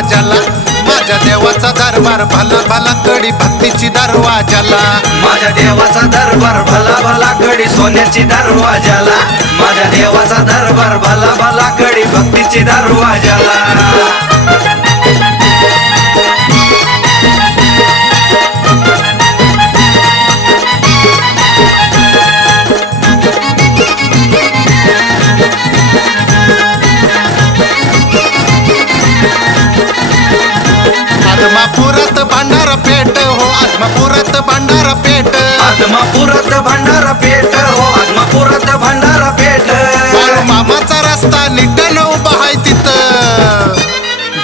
दरवाजाला माझ्या देवाचा दरबार भला भला कडी भक्तीची दरवाजाला माझ्या देवाचा दरबार भला भला कडी सोन्याची दरवाजाला माझ्या देवाचा दरबार भला भला कडी भक्तीची दरवाजाला आदमापुरात भंडारा पेट हो आदमापुरात भंडारा पेट आदमापुरात भंडारा पेट हो आदमापुरात भंडारा पेट बाळू मामाचा रस्ता नीटन उभा आहे तिथं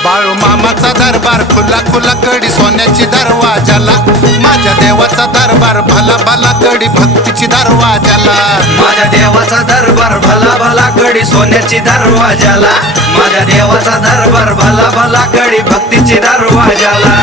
बाळू मामाचा दरबार खुला खुला कडी सोन्याची दरवाजाला माझ्या देवाचा दरबार भला भला कडी भक्तीची दरवाजाला माझ्या देवाचा दरबार भला भला कडी सोन्याची दरवाजाला माझ्या देवाचा दरबार भला भला कडी भक्तीची दरवाजाला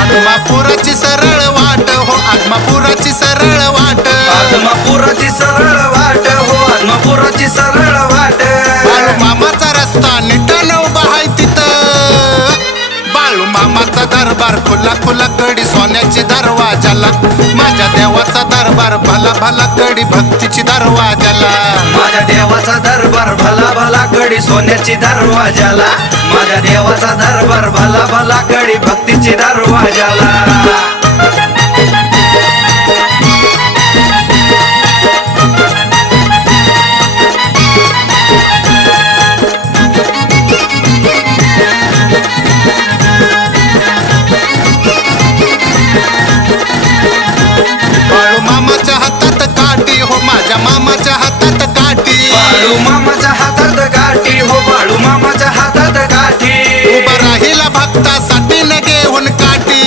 आदमापुराची सरळ वाट हो आदमापुराची सरळ वाट आदमापुराची सरळ वाट हो आदमापुराची सरळ वाट बाळू मामाचा रस्ता नीटन उभा आहे तिथं बाळू मामाचा दरबार खुला खुला कडी सोन्याची दरवाजाला माझ्या देवाचा दरबार भला भला कडी भक्तीची दरवाजाला माझ्या देवाचा दरबार भला भला कडी सोन्याची दरवाजाला माझ्या देवाचा दरबार भला भला कडी भक्तीची दरवाजाला बाळू मामाच्या हातात काठी हो माझ्या मामाच्या हातात काठी बाळू मामाच्या हातात काठी हो बाळू मामाच्या हातात काठी उभा राहिला भक्तासाठी न घेऊन काठी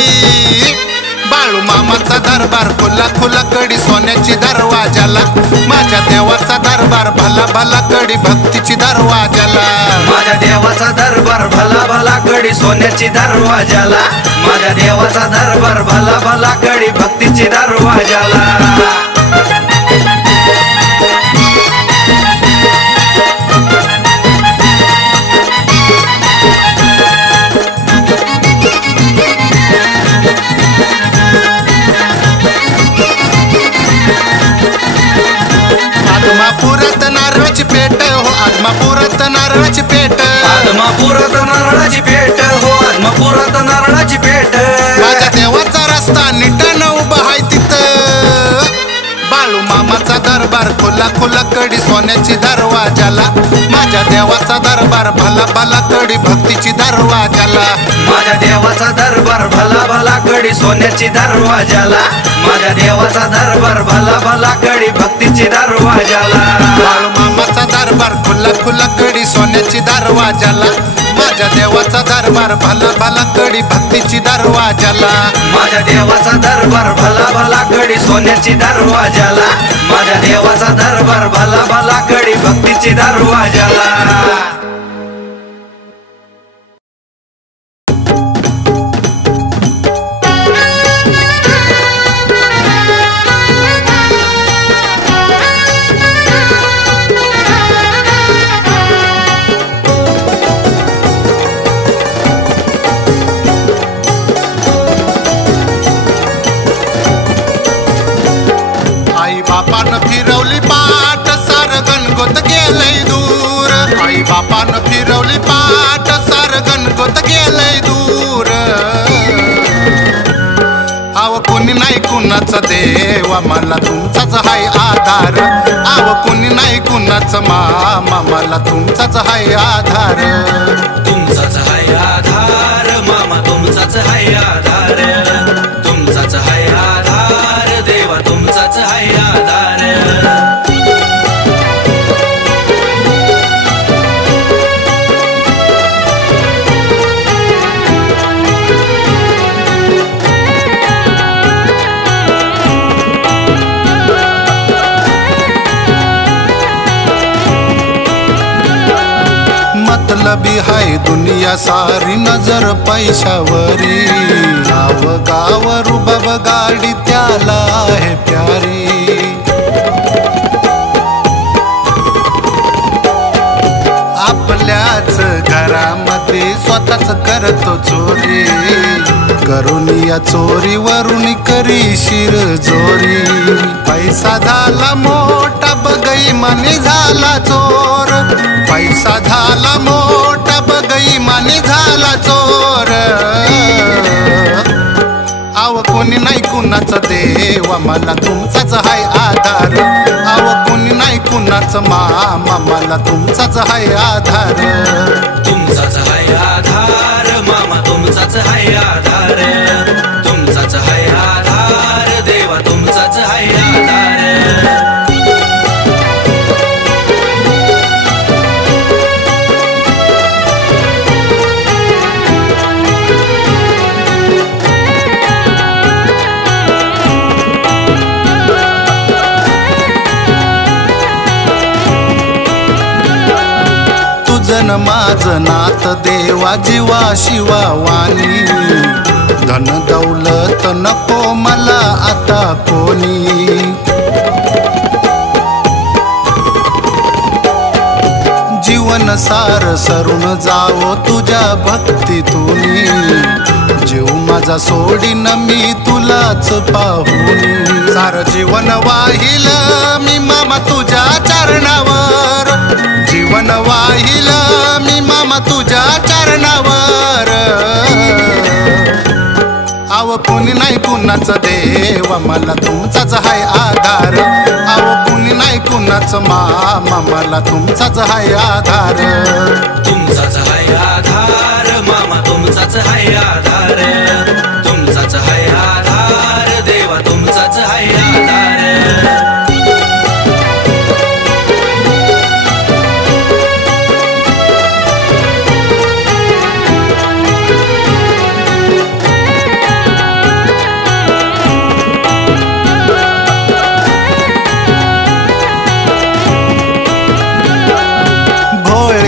बाळू मामाचा दरबार खुला खुला कडी सोन्याची दरवाजाला माझ्या देवाचा दरबार भला भला कडी भक्तीची दरवाजाला माझ्या देवाचा दरबार भला भला कडी सोन्याची दरवाजाला माझ्या देवाचा दरबार भला भला कडी भक्तीची दरवाजाला आदमापुरात नारळाची पेट हो आदमापुरात नारळाची पेट आदमापुरात नारळाची पेट हो आदमापुरात नारळाची पेट माझ्या देवाचा रस्ता नीटन उभा आहे तिथं बाळू मामाचा दरबार खुला खुला कडी सोन्याची दरवाजाला माझ्या देवाचा दरबार भला भला कडी भक्तीची दरवाजाला माझ्या देवाचा दरबार भला भला कडी सोन्याची दरवाजाला माझ्या देवाचा दरबार भला भला कडी भक्तीची दरवाजाला बाळू मामाचा दरबार खुला खुला कडी सोन्याची दरवाजाला माझ्या देवाचा दरबार भला भला कडी भक्तीची दरवाजाला माझ्या देवाचा दरबार भला भला कडी सोन्याची दरवाजाला माझ्या देवाचा दरबार भला भला कडी भक्तीची दरवाजाला आई बापानं फिरवली पाठ सार गणगोत गेलंय दूर आई बापानं फिरवली पाठ सार गणगोत गेलंय दूर आव कोणी नाही कुणाचं देवा मला तुमचाच हाय आधार आव कोणी नाही कुणाचं मामा मला तुमचाच हाय आधार तुमचाच हाय आधार मामा तुमचाच हाय आधार तुमचाच हाय आधार देवा तुमचाच हाय आधार मतलब बी हाय दुनिया सारी नजर पैशावरी गाव गाव रुबाब गाडी त्याला आहे प्यारी आपल्याच घरामध्ये स्वतःच करतो चोरी करून या चोरीवरून करी शिर जोरी पैसा झाला मोठा बगई माने झाला चोर पैसा झाला मोठा बगई माने झाला चोर आव कोणी नाही कुणाचं देवा मला तुमचाच हाय आधार आव कोणी नाही कुणाचं मामा मला तुमचाच हाय आधार तुमचाच हाय आधार मामा तुमचाच हाय आधार तुमचाच हाय आधार देवा तुमचाच हाय आधार तुझन माझं नात देवा जीवा शिवा वाणी धन दौलत नको मला आता कोणी जीवन सार सरून जावो तुझ्या भक्तीतूनी जीव माझा सोडीन मी तुलाच पाहून सार जीवन वाहिल मी मामा तुझ्या चरणावर जीवन वाहिल मी मामा तुझ्या चरणावर आव कोणी नाही कुणाचं देवा मला तुमचाच हाय आधार आव कोणी नाही कुणाचं मामा मला तुमचाच हाय आधार तुमचाच हाय आधार मामा तुमचाच हाय आधार तुमचाच हाय आधार देवा तुमचाच हाय आधार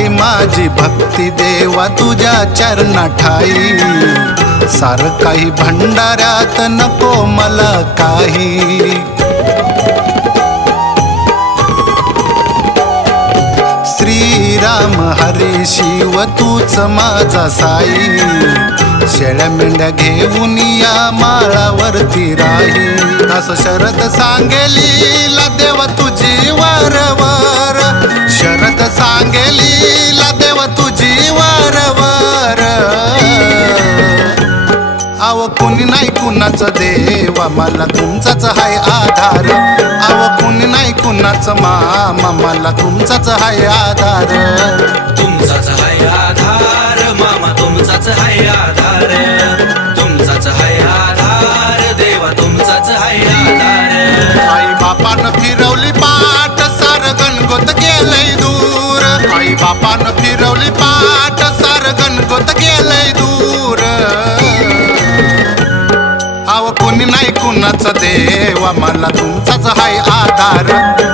माझी भक्ती देवा तुझ्या चरणा ठाई सार काही भंडाऱ्यात नको मला काही श्रीराम हरी शिव तूच माझा साई शेळ्या मेंढ्या घेऊन या माळावरती राही असं शरद सांगेली ला देव तुझी वरवर शरद सांगेली ला देव तुझी वरवर आव कोणी नाही कुणाचं देवा मला तुमचाच हाय आधार आव कोणी नाही कुणाचं मामा मला तुमचाच हाय आधार तुमचाच हाय आधार मामा तुमचाच हाय आधार तुमचाच हाय आधार देवा तुमचाच हाय आधार आई बापानं फिरवली पाठ सार गणगोत गेलंय दूर आई बापानं फिरवली पाठ सार गणगोत गेलंय दूर आव कोणी नाही कुणाचं देवा मला तुमचाच हाय आधार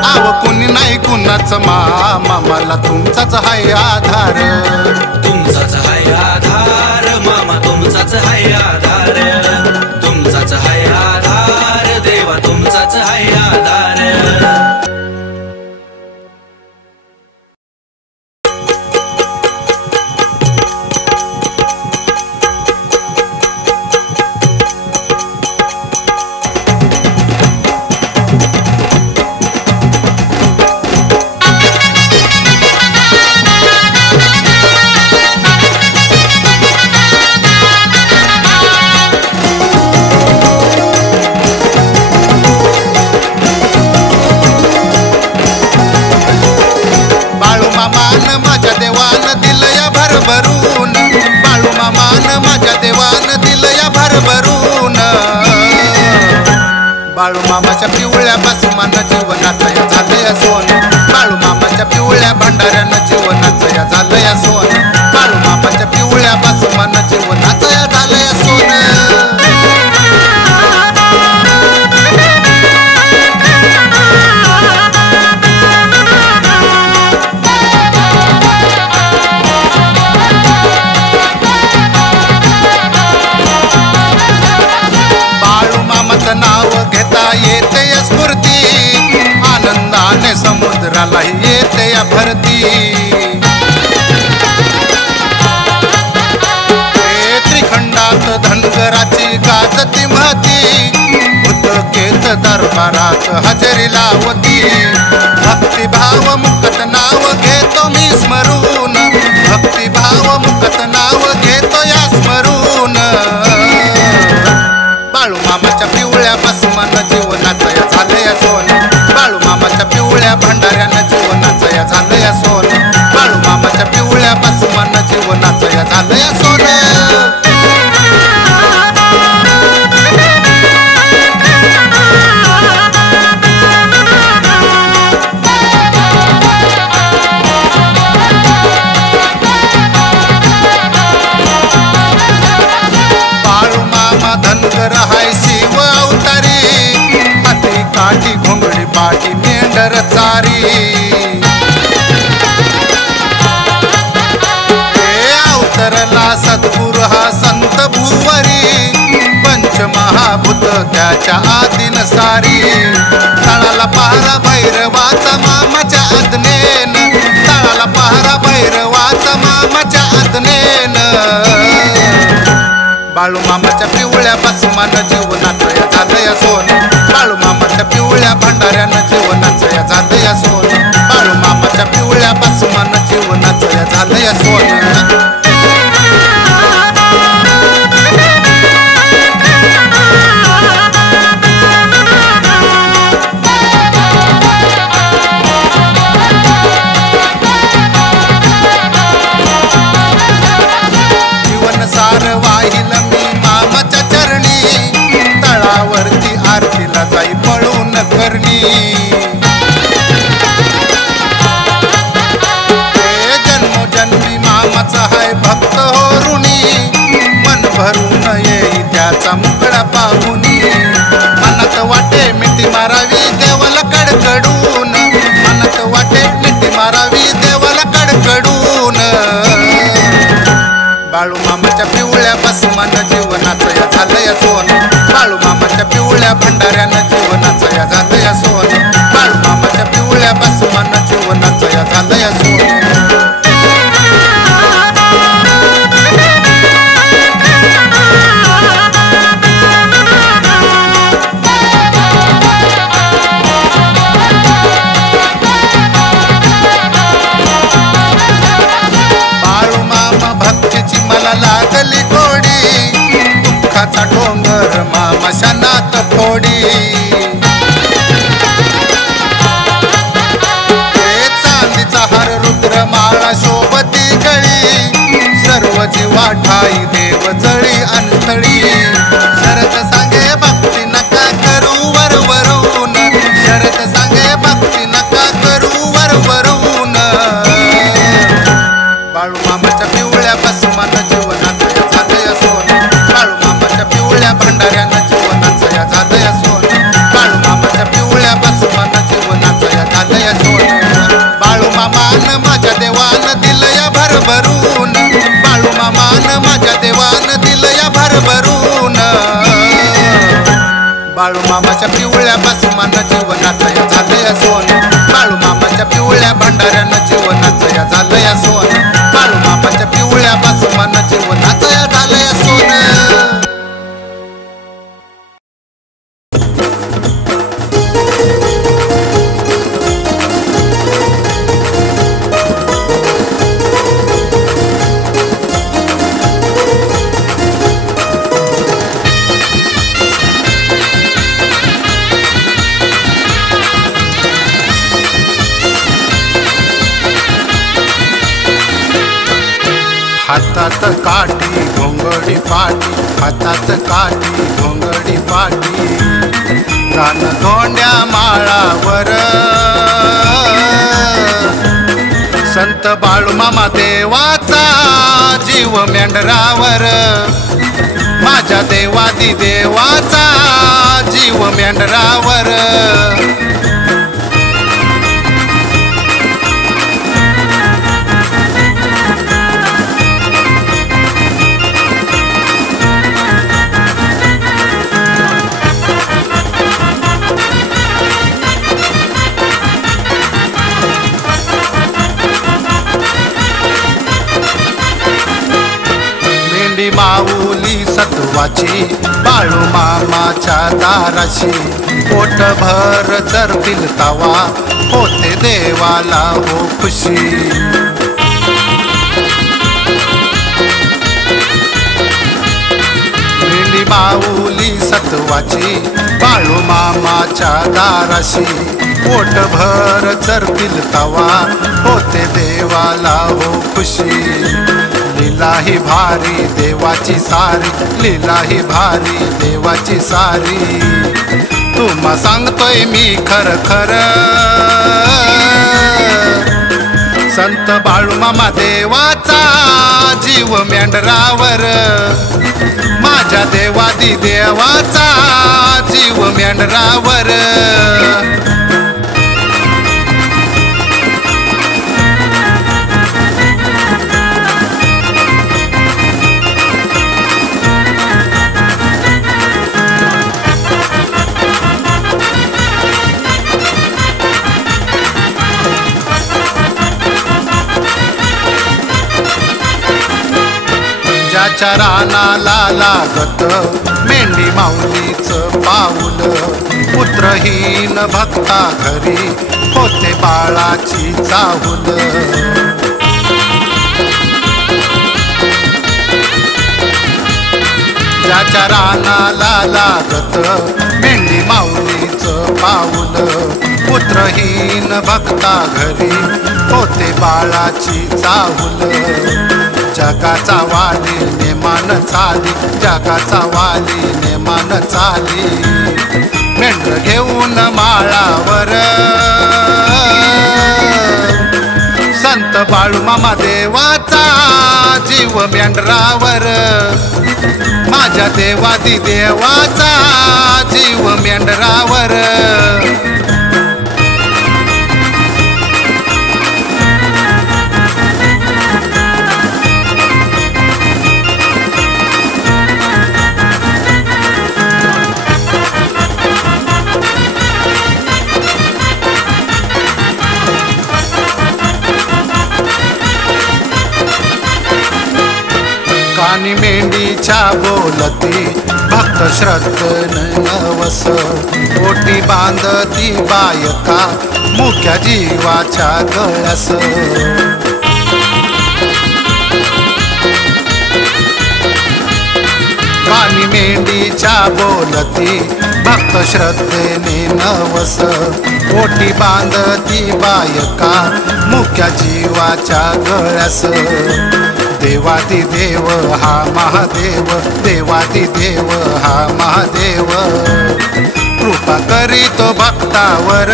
आव कोणी नाही कुणाचं मामा मला तुमचाच हाय आधार तुमचाच हाय आधार मामा तुमचाच हाय आधार तुमचाच हाय आधार देवा तुमचाच हाय आधार माझ्या देवान दिलया भरभरून बाळू मामान माझ्या देवान दिलया भरभरून बाळू मामाच्या पिवळ्या बसमानं जीवनाचं या झालंय सोन बाळू मामाच्या पिवळ्या भंडाऱ्यानं जीवनाचं या झालंय सोन बाळू मामाच्या पिवळ्या बसमानं जीवनाचं या झालंय सोन पदरालाही येते या भरती. हे त्रिखंडात धनगराची गाजती महती, भूतकेत दरबारात हजेरी लावती. भक्तिभाव मुकत नाव घेतो मी स्मरून, भक्तिभाव मुकत नाव घेतो या स्मरून. बाळू मामाच्या पिवळ्या भस्मानं जीवनाचं या झालं या सोनं, बाळू मामाच्या पिवळ्या भंडाऱ्यानं जीवनाचं या झालं या सोनं, बाळू मामाच्या पिवळ्या भस्मानं जीवनाचं या झालं या सोनं. धनगर हाय शिव अवतारी, हाती काठी घोंगडी पाठी मेंढर चारी. हे अवतरला सद्गुरु हा संत भुवरी, पंचमहाभूत त्याच्या आधीन सारी. तळाला पहारा भैरवाचा मामाच्या आज्ञेन, तळाला पहारा भैरवाचा मामाच्या आज्ञेन. बाळू मामाच्या पिवळ्या भस्मानं जीवनाचं या झालं या सोनं, बाळू मामाच्या पिवळ्या भंडाऱ्यानं जीवनाचं या झालं या सोनं, बाळू मामाच्या पिवळ्या भस्मानं जीवनाचं या झालं या सोनं. सार वाहिल मी मामाच्या चरणी, तळावरती आरतीला जाई पळून करणी. हे जन्मोजन्मी मामाचा हाय भक्त हो ऋणी, मन भरून येई त्याचा मुकडा पाहुनी. मनात वाटे मिठी मारावी देवाला कडकडून, मनात वाटे मिठी मारावी देवाला कडकडून. बाळू मामाच्या पिवळ्या भस्मानं जीवनाचं या झालं या सोनं, बाळू मामाच्या पिवळ्या भंडाऱ्यानं जीवनाचं या झालं या सोनं, बाळू मामाच्या पिवळ्या भस्मानं जीवनाचं या झालं या सोनं. मला लागली गोडी, दुःखाचा डोंगर मामा शानात फोडी. हे चांदीचा हार रुद्र माळा शोभती गळी, सर्व जीवा ठाई देव जळी अनस्थळी. शरद सांगे भक्ती नका करू वरवरून, शरद सांगे भक्ती नका करू वरवरून. बाळू मामाच्या पिवळ्या भस्मानं जीवनाचं या झालं या सोनं, बाळू मामाच्या पिवळ्या भंडाऱ्यानं जीवनाचं या झालं या सोनं, बाळू मामाच्या पिवळ्या भस्मानं जीवनाचं या झालं या सोनं. बाळू मामानं माझ्या देवानं दिलं या भरभरून, बाळू मामानं माझ्या देवानं दिलं या भरभरून. बाळू मामाच्या पिवळ्या भस्मानं जीवनाचं या झालं या सोनं, बाळू मामाच्या पिवळ्या भंडाऱ्यानं जीवनाचं या झालं या सोनं, बाळू मामाच्या पिवळ्या भस्मानं जीवनाचं या झालं या सोनं. हातात काठी घोंगडी पाठी, हातात काठी घोंगडी पाठी, रान धोंड्या माळावर संत बाळू मामा देवाचा जीव मेंढरावर, माझ्या देवादी देवाचा जीव मेंढरावर. मेंढी माऊली सत्वाची बाळू मामाच्या दाराशी पोटभर चरतील तवा होते देवाला हो खुशी. मेंढी माऊली सत्वाची बाळू मामाच्या दाराशी पोटभर चरतील तवा होते देवाला हो खुशी. लीला ही भारी देवाची सारी, लीला ही भारी देवाची सारी. तुम्हा सांगतोय मी खर खर संत बाळूमामा देवाचा जीव मेंढरावर. माझ्या देवादी देवाचा जीव मेंढरावर. ज्याच्या रानाला लागत मेंढी माऊलीचं पाऊल पुत्रहीन भक्ता घरी होते बाळाची चाहुल. ज्याच्या रानाला लागत मेंढी माऊलीचं पाऊल पुत्रहीन भक्ता घरी होते बाळाची चाहुल. जगाचा वाली नेमान चाली, जगाचा वाली नेमान चाली. मेंढर घेऊन माळावर संत बाळूमामा देवाचा जीव मेंढरावर. माझ्या देवादी देवाचा जीव मेंढरावर. कानी मेंढीच्या बोलती भक्त श्रद्धेनं नवस. ओटी बांधती बायका मुख्या जीवाच्या गळ्यास. कानी मेंढीच्या बोलती भक्त श्रद्धेने नवस. ओटी बांधती बायका मुख्या जीवाच्या गळ्यास. देवादी देव हा महादेव, देवादी देव हा महादेव. कृपा करीतो भक्तावर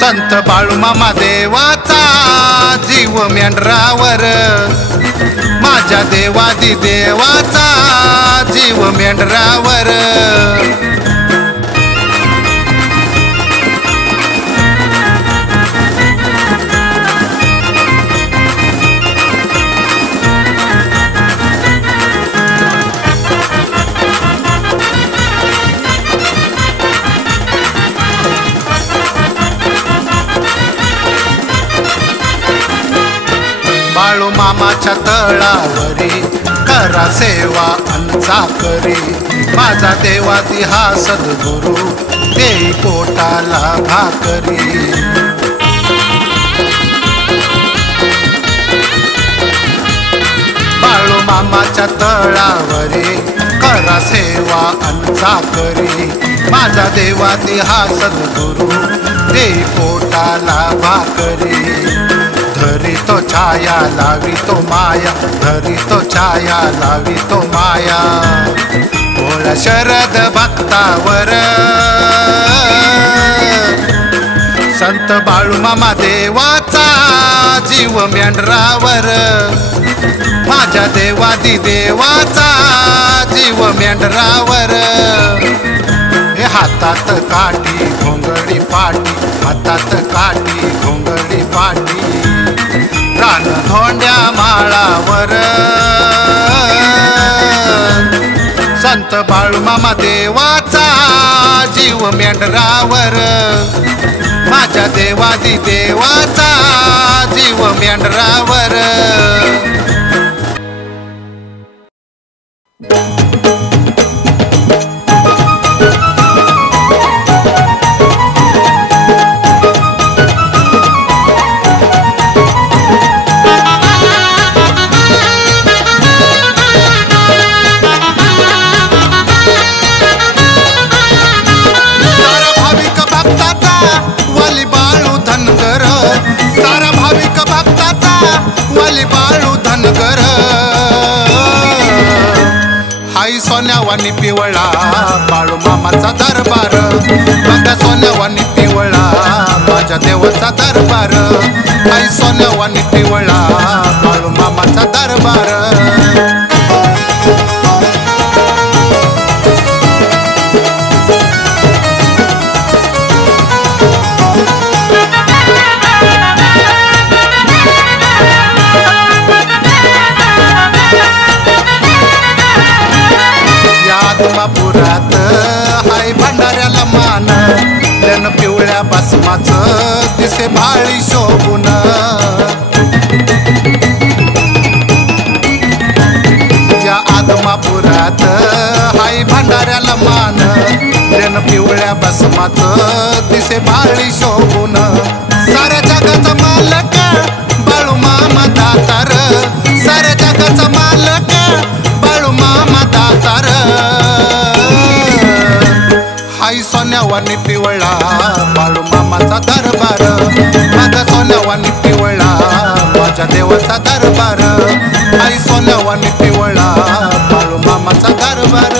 संत बाळूमामा देवाचा जीव मेंढरावर. माझ्या देवादी देवाचा जीव मेंढरावर. बाळू मामाच्या तळावरी करा सेवा अंचा करी. माझा देवादी हा सद्गुरु देई पोटाला भाकरी. बाळू मामाच्या तळावरी करा सेवा अंचा करी. माझा देवादी हा सद्गुरु देई पोटाला भाकरी. धरी तो छाया लावी तो माया, धरी तो छाया लावी तो माया. भोळ्या शरद भक्तावर संत बाळूमामा देवाचा जीव मेंढरावर. माझ्या देवादी देवाचा जीव मेंढरावर. हे हातात काठी घोंगडी पाटी, हातात काठी घोंगडी पाटी. रान धोंड्या माळावर संत बाळूमामा देवाचा जीव मेंढरावर. माझ्या देवादी देवाचा जीव मेंढरावर. वाली बाळू धनगर हाय सोन्यावानी पिवळा बाळू मामाचा दरबार बघा सोन्यावानी पिवळा माझ्या देवाचा दरबार हाय सोन्यावानी पिवळा बाळू मामाचा दरबार आदमापुरात हाय भंडाऱ्याला मान त्यानं पिवळ्या भस्माचं दिसे भाळी शोभून या आदमापुरात हाय भंडाऱ्याला मान त्यानं पिवळ्या भस्माचं दिसे भाळी शोभून साऱ्या जगाचा मालक बाळू मामा दातार साऱ्या जगाचा मालक बाळू मामा दातार हाय सोन्यावानी पिवळा बाळू मामाचा दरबार माझा सोन्यावानी पिवळा माझ्या देवाचा दरबार हाय सोन्यावानी पिवळा बाळू मामाचा दरबार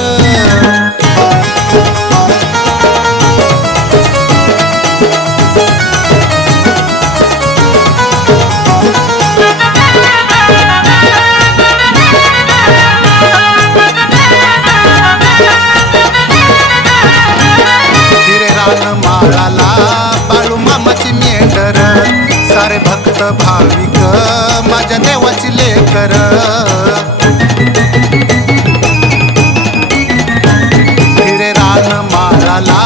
माळाला बाळू मामाची मेंढर सारे भक्त भाविक माझ्या देवाची लेकर हिरे रान माळाला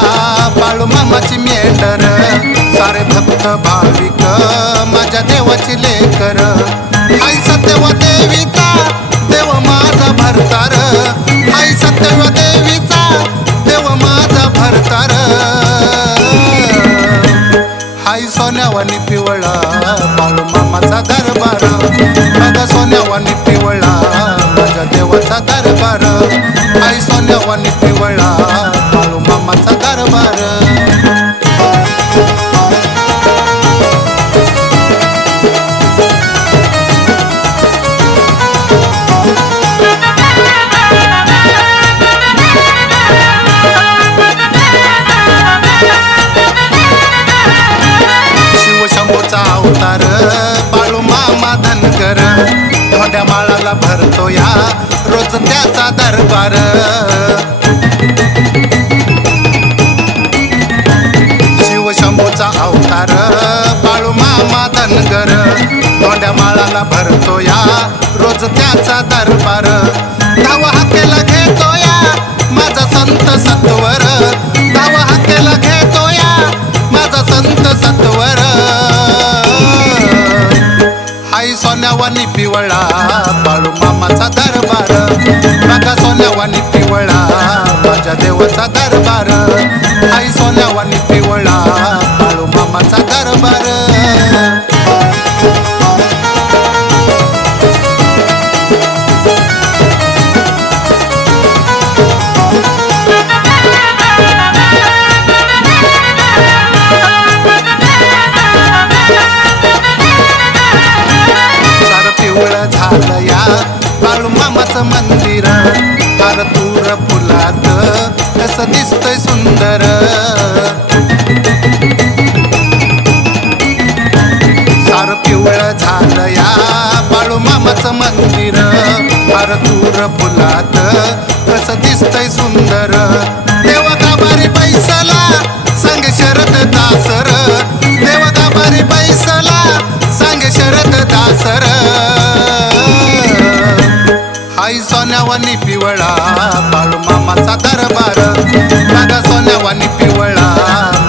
बाळू मामाची मेंढर सारे भक्त भाविक माझ्या देवाची लेकर हाय सत्यव देवीचा देव माझा भरतार हाय सत्यव देवीचा देव माझा भरतार हाय सोन्यावानी पिवळा बाळू मामाचा दरबार माझा सोन्यावानी पिवळा माझ्या देवाचा दरबार हाय सोन्यावानी पिवळा बाळू मामाचा दरबार अवतार बाळू मामा धनगर धोंड्या माळाला भरतो या रोज त्याचा दरबार शिवशंभूचा अवतार बाळू मामा धनगर धोंड्या माळाला भरतो या रोज त्याचा दरबार धावा हाकेला घेतो या माझा संत सत्वर धावा हाकेला घेतो या माझा संत सत्वर हाय सोन्यावानी पिवळा बाळू मामाचा दरबार माझा सोन्यावानी पिवळा माझ्या देवाचा दरबार हाय सोन्यावानी पिवळा बाळू मामाचा दरबार झालं या बाळू मामाचं मंदिर फार दूर फुलात कसं दिसतंय सुंदर सार पिवळं झालं या बाळू मामाचं मंदिर फार दूर फुलात कसं दिसतंय सुंदर देवा गाभारी बैसला सांग शरद दासर देवा गाभारी बैसला सांग शरद दासर हाय सोन्यावानी पिवळा बाळू मामाचा दरबार माझा सोन्यावानी पिवळा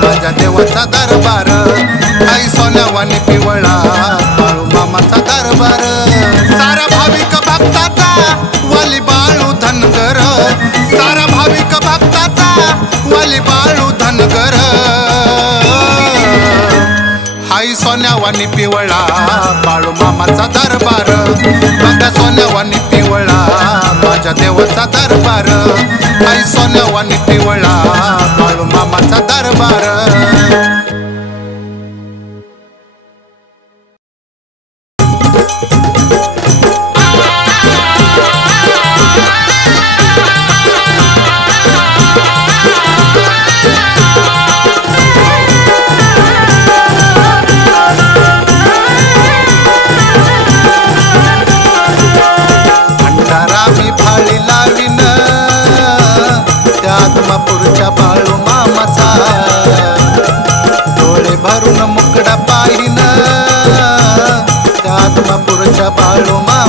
माझ्या देवाचा दरबार हाय सोन्यावानी पिवळा बाळू मामाचा दरबार सारा भाविक भक्ताचा वाली बाळू धनगर सारा भाविक भक्ताचा वाली बाळू धनगर हाय सोन्यावानी पिवळा बाळू मामाचा दरबार माझा सोन्यावानी पिवळा माझ्या देवाचा दरबार हाय सोन्यावानी पिवळा बाळू मामाचा दरबार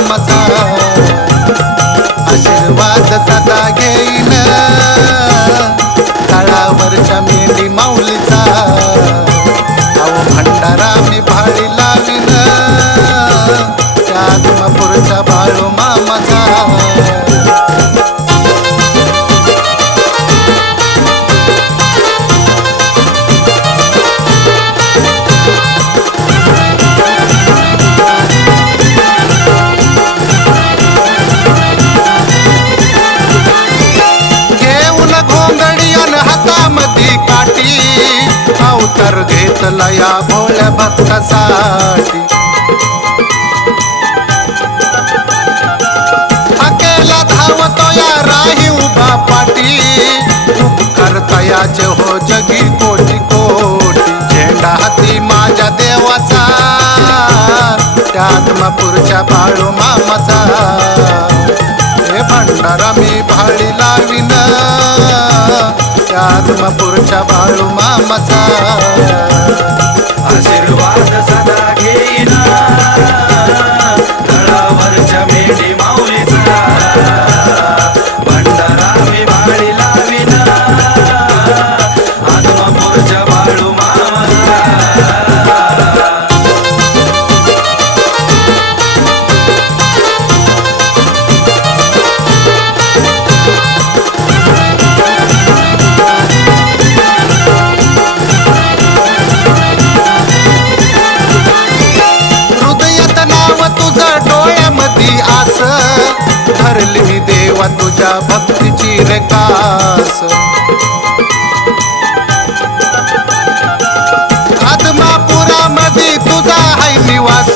मामाचा आशीर्वाद सदा घेईन तळावरच्या मेंढी माऊलीचा अहो भंडारा मी भाळी लावीन त्या आत्मापूरच्या बाळू मामाचा अवतार घेतला या भोळ्या भक्तासाठी अकेला धावतो या राही उभा पाठी उपकार तयाचे हो जगी कोटी कोटी झेंडा हाती माझ्या देवाचा त्या आत्मापूरच्या बाळू मामाचा हे भंडारा मी भाळी लावीन त्या आत्मापूरच्या बाळू मामाचा आशीर्वाद सदा घेईन तळावरच्या मेंढी माऊलीचा भंडारा मी भाळी लावीन आत्मापूरच्या बाळू मामाचा धरली मी देवा तुझ्या भक्तीची रे कास आत्मापुरामध्ये तुझा हाय निवास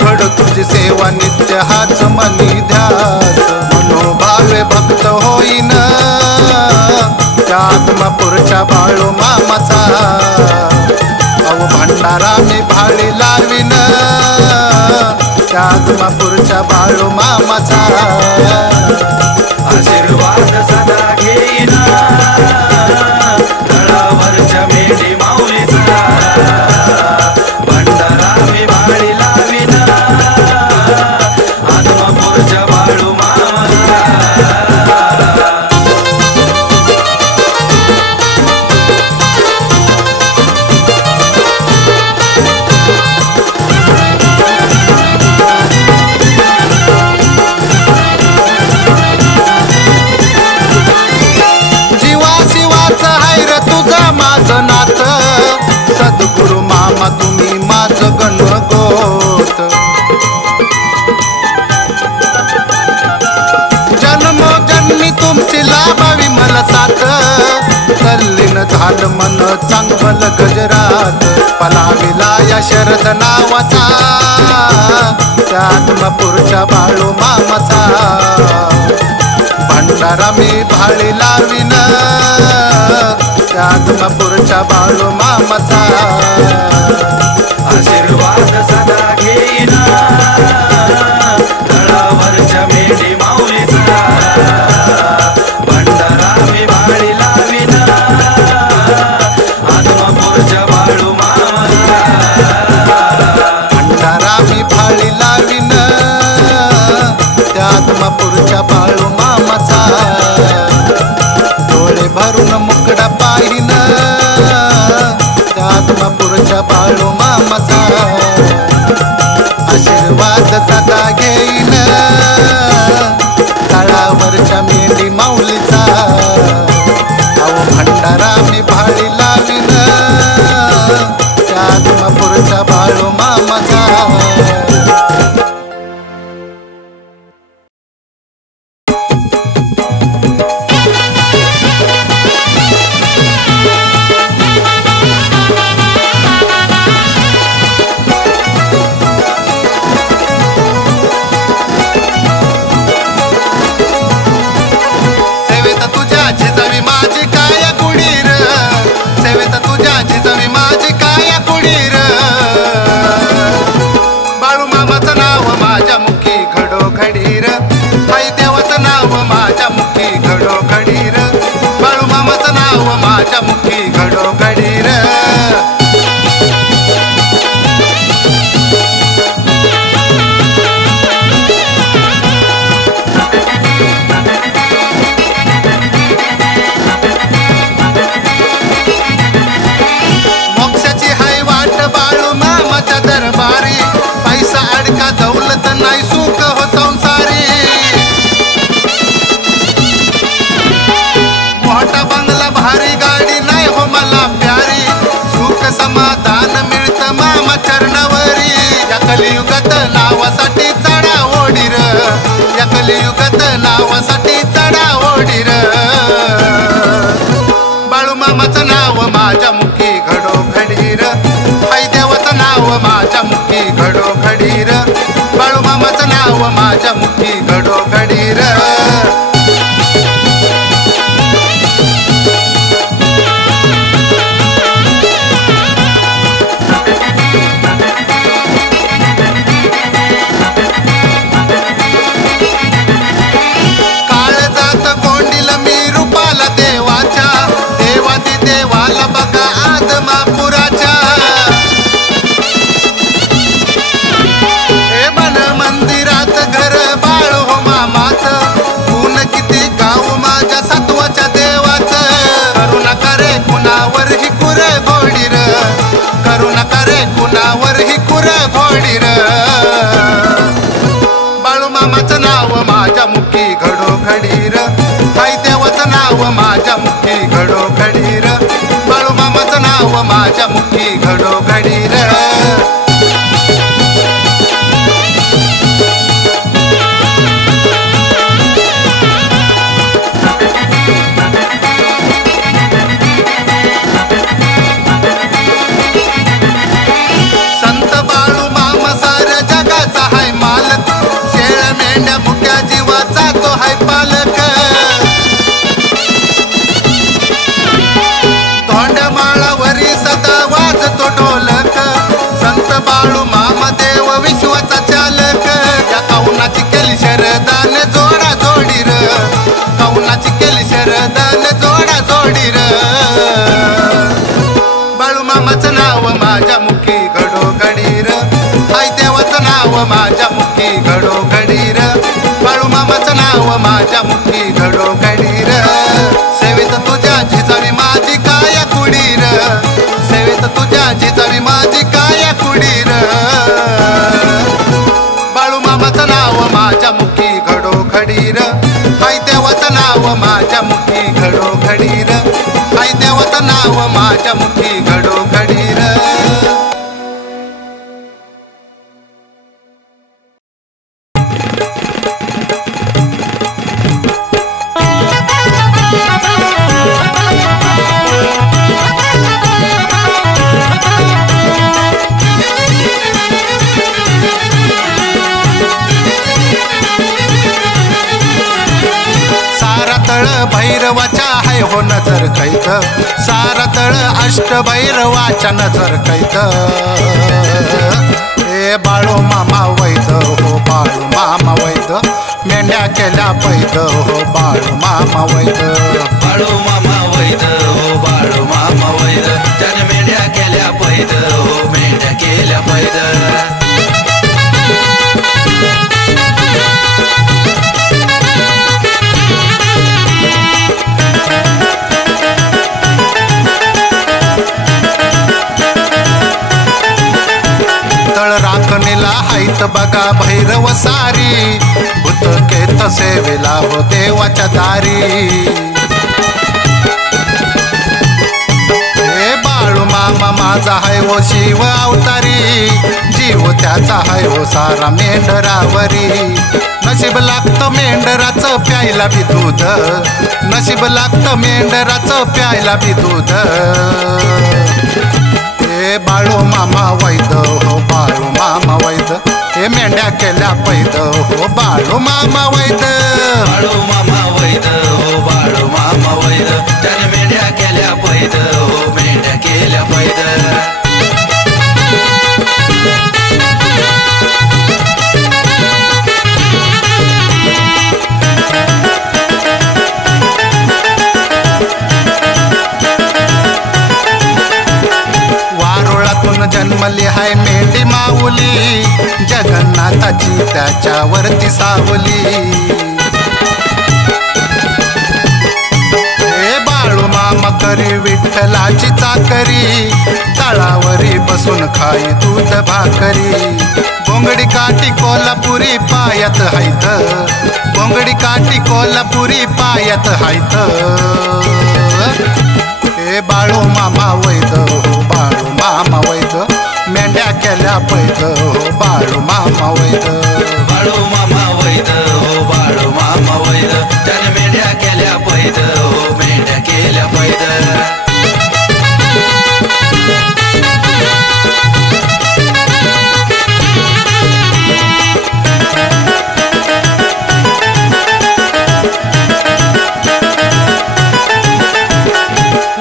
घड तुझी सेवा नित्य हाच मनी ध्यास मनोभावे भक्त होईन त्या आत्मापूरच्या बाळू मामाचा अहो भंडारा मी भाळी लावीन त्या आत्मापूरच्या बाळू मामाचा आशीर्वाद सदा घेईन तळावरच्या मेंढी माऊलीचा भंडारा मी भाळी लावीन आत्मापूरच्या बाळू मामाचा माझं नात सद्गुरु मामा तुम्ही माझं गणगोत जन्मोजन्मी तुमची लाभावी मला साथ तल्लीन झालं मन चांगलं गजरात पलाविला या शरद नावाचा त्या आत्मापूरच्या बाळू मामाचा भंडारा मी भाळी लावीन त्या आत्मापूरच्या बाळू मामाचा आशीर्वाद सदा घेईन तळावरच्या मेंढी माऊलीचा भंडारा मी भाळी लावीन आत्मापूरच्या बाळू मामाचा भंडारा मी भाळी लावीन त्या आत्मापूरच्या बाळू मामाचा डोळे भरून मुकडा पाहिन त्या आत्मापूरच्या बाळू मामाचा आशीर्वाद सदा घेईन तळावरच्या मेंढी माऊलीचा अहो भंडारा मी भाळी लावीन त्या आत्मापूरच्या बाळू मामाचा नावासाठी चढा ओढीर, या कलियुगात नावासाठी चढा ओढीर. बाळूमामाचं नाव माझ्या मुखी घडोघडीर, आई देवाचं नाव माझ्या मुखी घडोघडीर. बाळूमामाचं नाव माझ्या मुखी घडोघडीर. बाळूमामाचं नाव माझ्या मुखी घडोघडीर, आई देवाचं नाव माझ्या मुखी घडोघडीर. बाळूमामाचं नाव माझ्या मुखी घडोघडीर. मुक्या जीवाचा तो हाय पालक, तोंड्या माळावरी सदा वाजतो ढोलक. संत बाळूमामा देव विश्वाचा चालक, या कौनाची केली शरदान जोडा जोडीर, कौनाची केली शरदान जोडा जोडीर. बाळूमामाचं नाव माझ्या मुखी घडोघडीर, आई देवाचं नाव माझ्या मुखी घडोघडीर. बाळूमामाचं नाव माझ्या मुखी घडोघडीर. सेवेत तुझ्या जिजावी माझी काय कुडीर, सेवेत तुझ्या जिजावी माझी काय कुडीर. बाळूमामाचं नाव माझ्या मुखी घडोघडीर, आई देवाचं नाव माझ्या मुखी घडोघडीर. आई देवाचं नाव माझ्या मुखी घडोघडीर. भैरवाच्या हाय हो नजर कैद, सारा तळ अष्ट भैरवाच्या नजर कैद. ए बाळूमामा वैद हो बाळूमामा वैद, मेंढ्या केल्या पैद हो बाळूमामा वैद. बाळूमामा वैद हो बाळूमामा वैद, त्याने मेंढ्या केल्या पैद हो मेंढ्या केल्या पैद. राखणीला हायत बघा भैरव सारी, भूतकेत सेवेला हो देवाच्या दारी. हे बाळूमामा माझा हाय हो शिव अवतारी, जीव त्याचा हाय हो सारा मेंढरावरी. नशीब लागतं मेंढराचं प्यायला बी दूध, नशीब लागतं मेंढराचं प्यायला बी दूध. हे बाळूमामा वैद हो बाळूमामा वैद, हे मेंढ्या केल्या पैद हो बाळूमामा वैद. बाळूमामा वैद हो बाळूमामा वैद, त्याने मेंढ्या केल्या पैद हो मेंढ्या केल्या पैद. जन्मली हाय मेंढी माऊली, जगन्नाथाची त्याच्यावरती सावली. हे बाळूमामा करी विठ्ठलाची चाकरी, तळावरी बसून खाई दूध भाकरी. बोंगडी काठी कोल्हापुरी पायात हायत, बोंगडी काठी कोल्हापुरी पायात हायत. हे बाळूमामा वैद हो बाळूमामा वैद, मेंढ्या केल्या पैद हो बाळू मामा वैद. बाळू मामा वैद हो बाळू मामा वैद त्याने मेंढ्या केल्या पैद हो मेंढ्या केल्या पैद.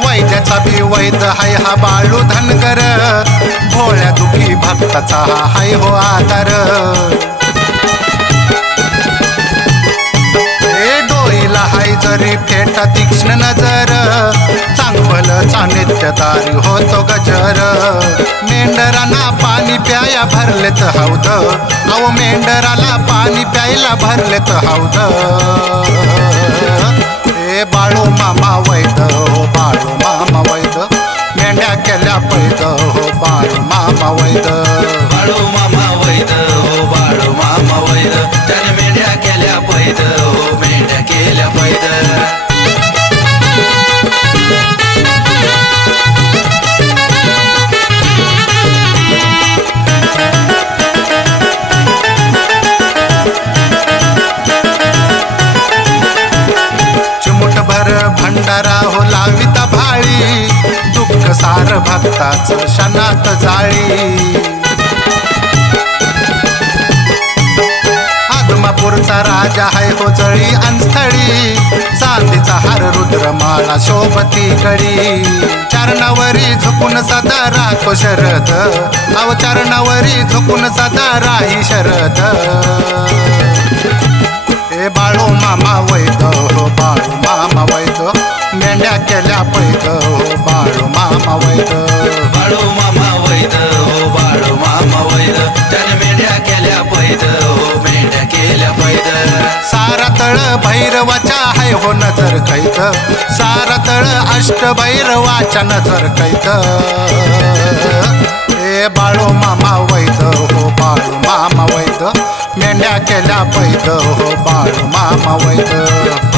वैद्याचा बी वैद हाय हा बाळू धनगर भोळ्या दुखी भक्ताचा हा हाय हो आधार. डोईला हाय जरी फेट तीक्ष्ण नजर चांगल चानित्यदारी होतो गजर. मेंढरांना पाणी प्याया भरलेत हौद अहो मेंढराला पाणी प्यायला भरलेत हौद. हे बाळू मामा वैद हो बाळू मामा वैद मेंढ्या केल्या पैद हो बाळू मामा वैद. बाळू मामा वैद हो बाळू मामा वैद त्याने मेंढ्या केल्या पैद हो मेंढ्या केल्या पैद. चिमुटभर भंडारा हो लाविता भाळी दुःख सार भक्ताच शनात जाळी. आदमापूरचा राजा हाय हो जळी अंस्थळी चांदीचा हार रुद्रमाळा शोभती गळी. चरणावरी झुकून सदा राखो शरद अव चरणावरी झुकून सदा राही शरद. हे बाळू मामा वैद हो बाळू मामा वैद मेंढ्या केल्या पैद हो बाळू मामा वैद. बाळू मामा वैद हो बाळू मामा वैद त्याने मेंढ्या केल्या पैद हो मेंढ्या केल्या पैद. सारा तळ भैरवाच्या हाय हो नजर कैद सारा तळ अष्ट भैरवाच्या नजर कैद. हे बाळू मामा वैद हो बाळू मामा वैद मेंढ्या केल्या पैद हो बाळू मामा वैद.